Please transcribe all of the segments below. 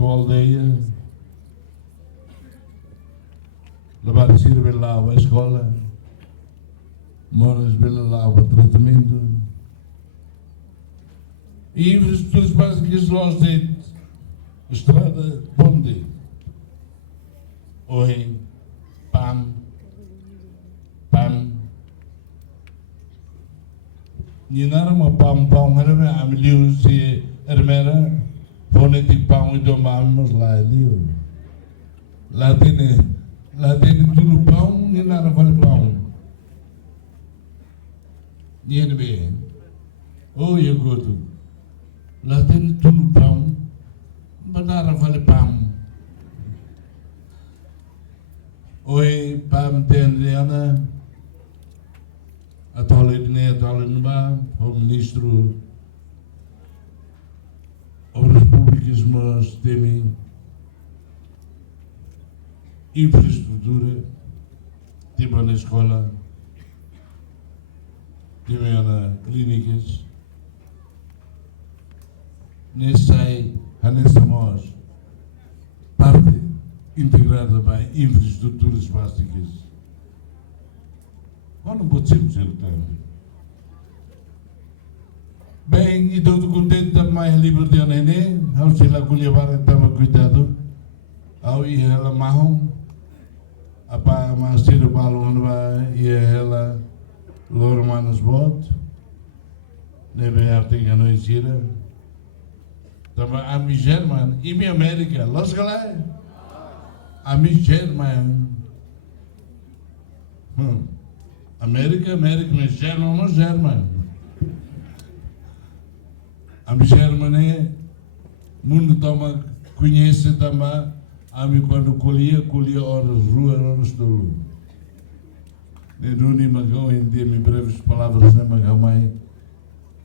tua aldeia, levar sirve lá à escola, moras lá ao tratamento, e infraestruturas básicas lá de estrada, bonde, oi, pam, Ninara uma pam, era a milhão se era fonético pão e tomamos lá ali. Lá tem tudo pão, ninara vale pão. Ninguém vê. Oi, eu gosto. Lá tem tudo pão, ninara vale pão. Oi, pam tem Rihanna. O ministro Obras Públicas, mas tem infraestrutura, tem na escola, tem na clínicas, nessa nós parte integrada para infraestruturas básicas. Quando podemos ser tempo? Bem, e todo contente também livre de neném, ao se lá colher estava cuidado, ao ir ela marrom, a pá mais cedo balão vai e ela louro manos bot, neve a tem a noite gira, também a mi German e mi América, los galai, a mi German, América, mas German. A Germany, mundo toma conhece também, a mim quando colhia horas rua, horas do. Nem do nem magão em dia me breves palavras nem magão mais,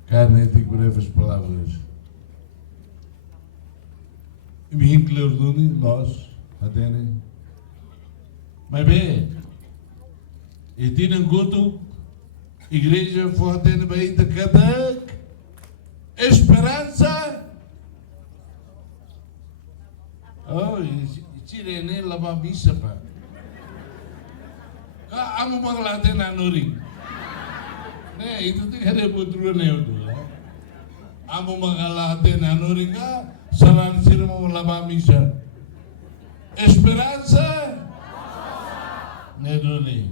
carne de breves palavras. E me incluir do nós, até né. Mas bem, e tinha gosto, igreja forte na Bahia de cada esperança. Oh, tire nem lavar missa pá. Amo manglate na nuri. Né, itu tem que rebutar né o amo manglate na nuri ka, saran sirmo lavar missa. Esperança. Né nuri.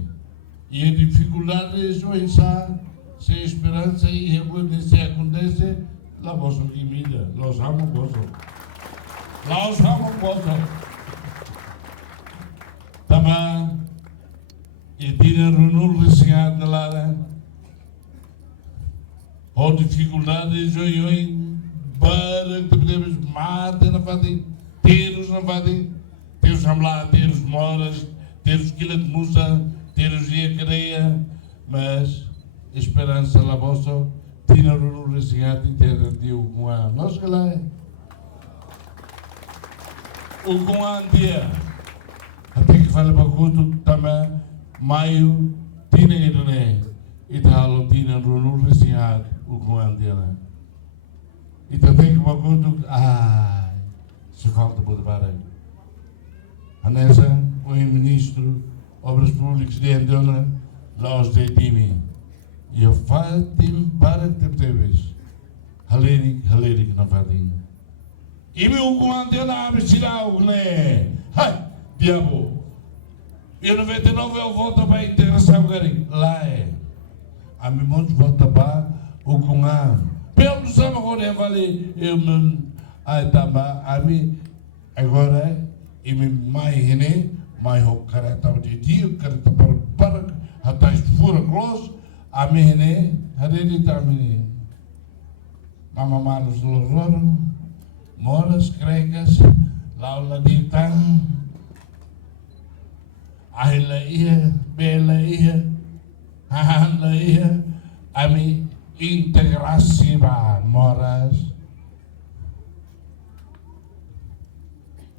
E a dificuldade é essa, se a esperança e se acontece, la vossa vida, los amo gozo. Também, e tira runul recém lá, a dificuldade é para que podemos matar na fadi, termos na fadi, termos lá, termos moras, termos quilo de musa, termos dia creia, mas esperança la vossa. Tira o resgate inteiro com a nós que lá é o com a antia até que fala para tudo também maio tinha ele né e tal tinha o resgate o com a antia e também que para tudo se falta por barra a nessa o ministro Obras Públicas de Andona lá os de time. Eu fatim para que teves, halerik na fatim. E meu comandante na abisirau né, diabo. E 99 eu volto para a integração gari, lá é. A mim monte volta para o comandante. Pelo sama quando eu falei, eu não, a mim agora e me mais o cara estava de dia, o cara estava para até fora close. Amene, hadiri tamini. Mama manus lororo, moras cregas, laula ditang, ahila iya, bela iya, hahanla iya, ami integrasi ba moras,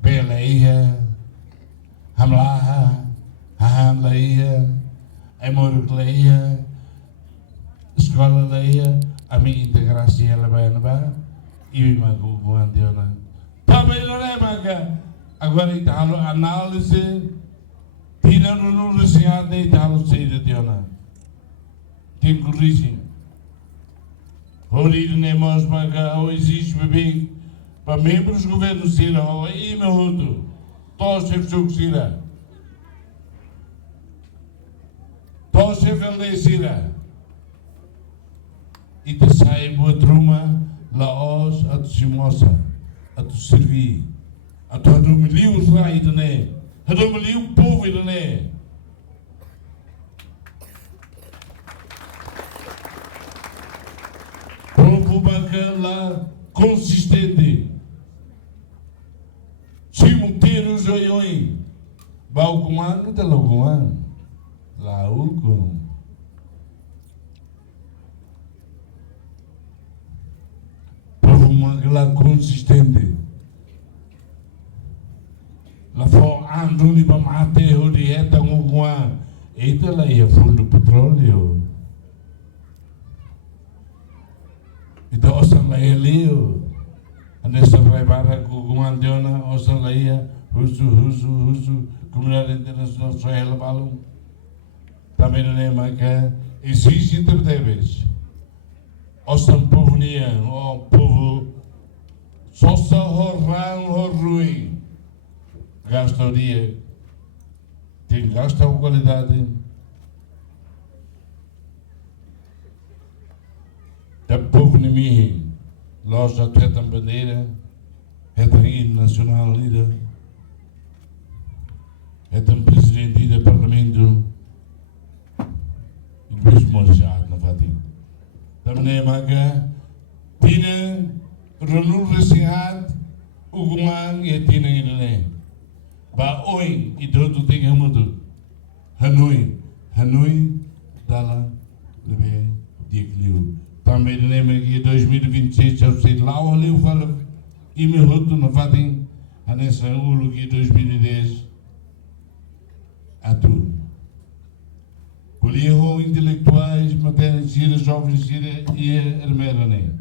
bela iya, hamlaha, hahanla iya, emorukla iya. Escola daí a minha integração ela vai e me magoou com a Diana. também não é, maga. Agora está a análise, tira no resenhado e está a saída de ona. Tem corrigem. Hoje nem mais maga, ou existe bebê para membros do governo Sira, ou aí me rodo, todos os chefes Sira, todos os chefes de Sira, e te sai boa truma, lá os a tu simosa, a tu servir, a tu adomiliu os rai de né, adomiliu o povo de né. Povo bacana consistente. Se manter os olhões, vai o comando de logo lá o com. Povo bacana consistente. Lá fora ando de mate o dieta com eita lá é fundo petróleo. Então osam lá ele nessa raibara com andiona osam lá ia husu comunidade internacional só ela balão também não é mais que existe interdeves osam povo nia o povo só horrão horruim gasta o dia tem gasta a qualidade da povo inimigo, loja atleta bandeira, é da hino nacional líder, é da presidente do parlamento, e depois morreu na fatinha. Também é maga, tinha renul resinhat, o gumang e tinha ele. Ba oi e todo tem amudo, Hanoi dala lebe diekliu. Também lembro que em 2026 eu sei lá onde eu falo e me roto no fatem a nessa ulu que 2010 a tudo. Colheu intelectuais, matérias, jovens e hermerané.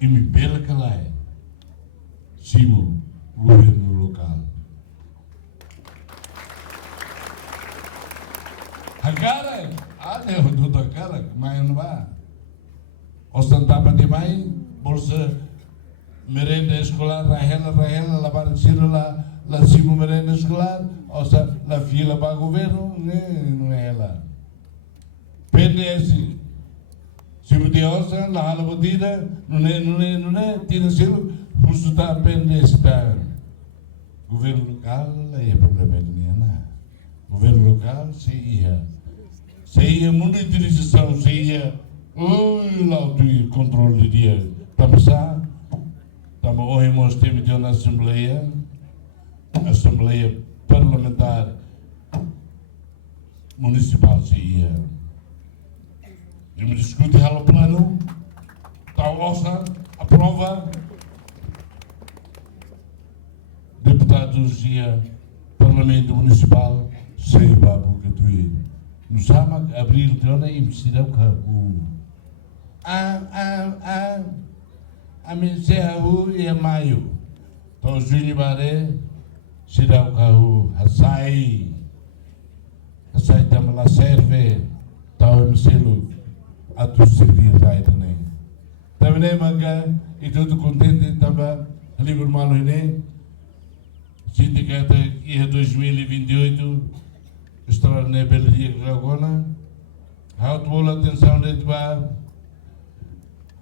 E me pela que lá é. Simo, governo local. Agora, eu dou da cara, mas não vai. Ostentava demais, bolsa merenda escolar, Rahela, lavar ciro lá cima merenda escolar, ou seja, la fila para o governo, não é ela. PDS, se me diosa, la hala batida, não é, tira silo, por está PDS, está. Governo local, é problema de minha, governo local, se ia monitorização, se ia lá o controle de dia, estamos hoje nós temos de uma Assembleia Parlamentar Municipal, se ia. E me discute o plano, está ossa, aprova, deputados e Parlamento Municipal, sei babu que tu é. No sábado, abril de ano, e me será o a mim serra e a maio. Então, junho baré, será o carro, a sai também lá serve, tal é selo a tu servir vai também. Também maga e todo contente também, livre malo né. Sindicato que é 2028 estará na bela dia que agora. Há toda a atenção de tua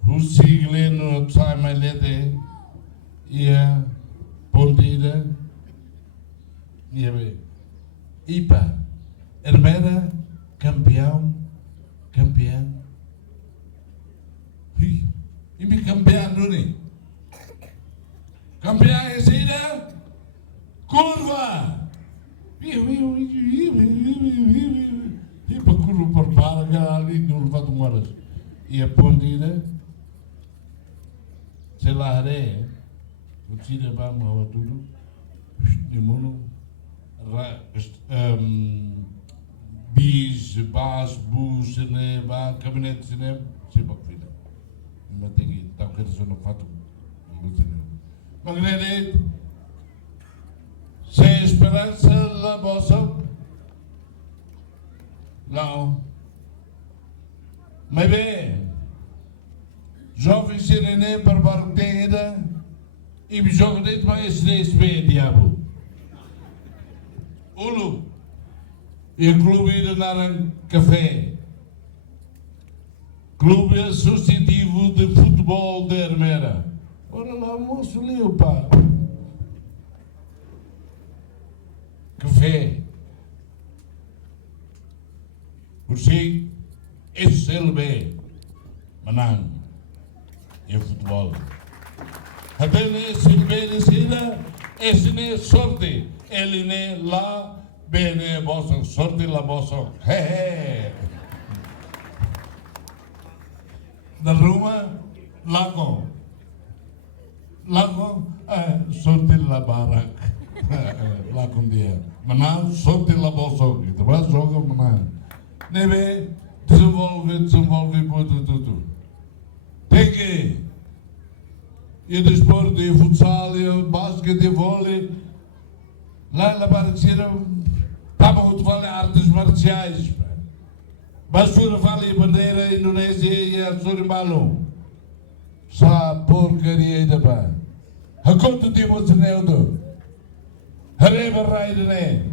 o siglo no sai mais lete e a ponteira e a IPA Hermera campeão e me campeão não é campeão é saída curva e para curva por para ali no levado moras e a ponteira sei lá o tira vamos a tudo de mono bis bas bus ne ba cabinet ne sei para vida mas tem que estar que isso não fato Magnetic, sem esperança la vossa. Não. Mas bem, jovens serem para barco ainda e me jogam dentro mais esse bem, diabo. Ulu, e o clube de Naran Café, clube associativo de futebol de Armera. Ora lá, moço, leu, pá. Café. Por si, esse é o bem. Manang. E o futebol. Até nesse bem esse não é sorte. Ele não é lá, bem é vossa sorte, lá vossa. Da Roma, Lago. Lago, sorte la barak. Lago um dia. Manang, sorte la vossa. Então vai jogar, manang. Neve, desenvolve tudo. Tem que ir de esporte, de futsal, de basquete, de vôlei. Lá na Barreira, estava a falar artes marciais. Basura vale a bandeira Indonésia e a Surimbalo. Só porcaria ainda pá. A quanto tempo você neudo? Hareba raide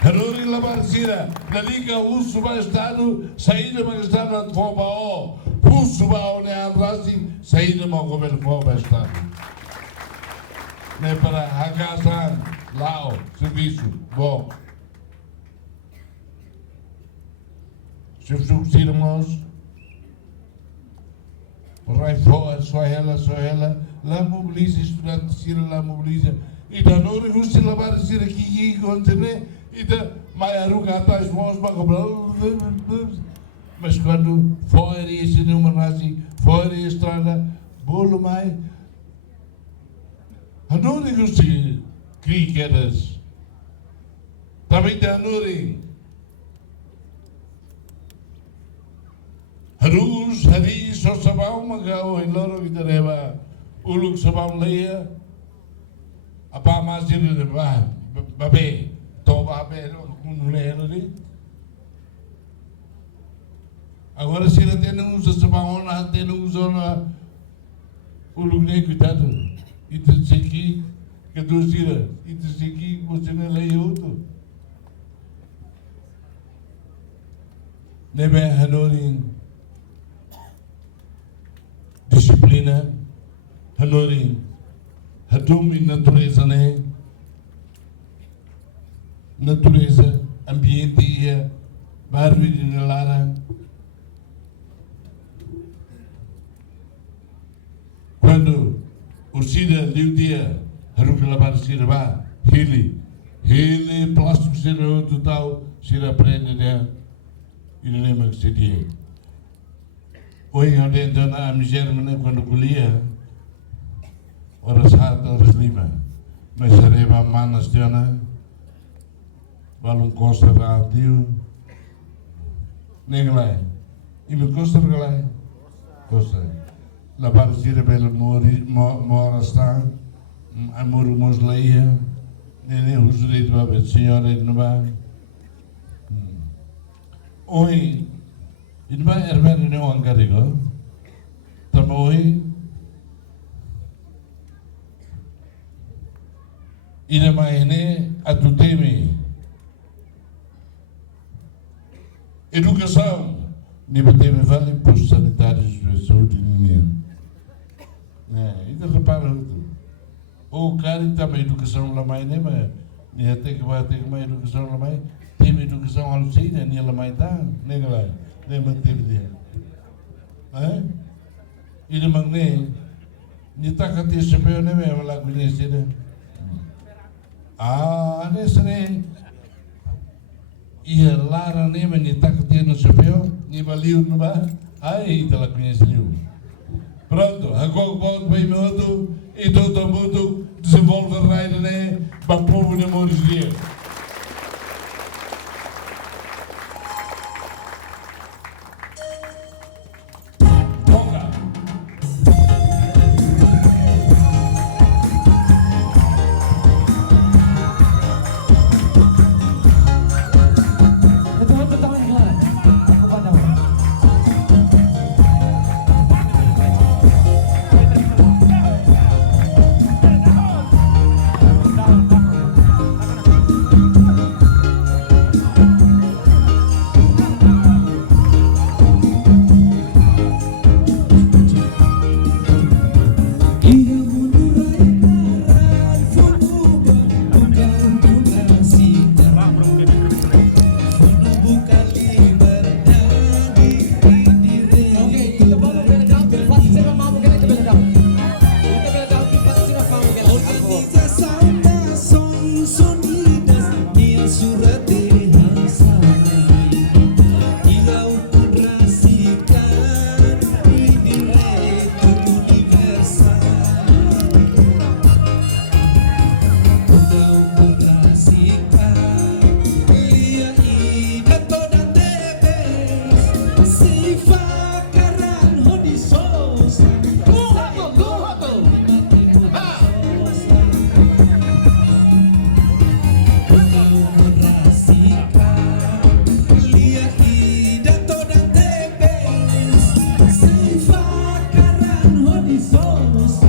Haruri la Barreira, na liga uso vai estar saída vai estar na Fobao. Uso vai ne andrasi saída mau governo vai estar. Ne para Hakasan, Lao, serviço, bom. Se subsirmos, Rai fora, só ela, lá mobiliza, estudante, Cira lá mobiliza. E da Nori, você lavar a Cira aqui, né? E da Maiaruga atrás, mãos, mas quando fora esse número assim, fora a estrada, bolo mais. A Nori, você criqueras. Também da Nori. Harus, hari, so sabau magau, iloro kita reba, uluk sabau leia, apa masih ada babe, toba babe, mulai lagi. Agora se ele tem usa sabau na, tem usa na, uluk nem cuidado, itu seki, kedusira, itu seki, você não leia outro. Nebe hanorin. Disciplina, hanori, hadumi natureza, né? Natureza, ambiente, barulho de lara. Quando o Cida deu dia, haruka lavar Cida ele plástico Cida total, Cida aprende, né? E não lembra que se dia. Hoje eu dentro na miséria quando colhia, horas horas lima, mas arriba manas tiana, balão costa rádio, neglai, e me costa neglai, costa, la partida pela mora está, amor mosleia, nem os direitos para ver senhora não vai, hoje ini mah erber ini orang karigo, tamoi ini mah ini atutemi educação, ni bateme vale postos sanitários de saúde menino, isso repara tudo. O cara também educação lá mais nem mas ni até que vai ter mais educação lá mais, tem educação alucina ni lá mais dá, nem lá. Nem manteve dia, e de magne, ni tak hati sepeu nem mesmo lá conhece né, nesse né, e lá nem mesmo ni tak hati no sepeu, ni baliu no ba, aí ela conhece liu, pronto, agora pode bem muito e todo mundo desenvolve a raia né, para povo de Morisdia. você.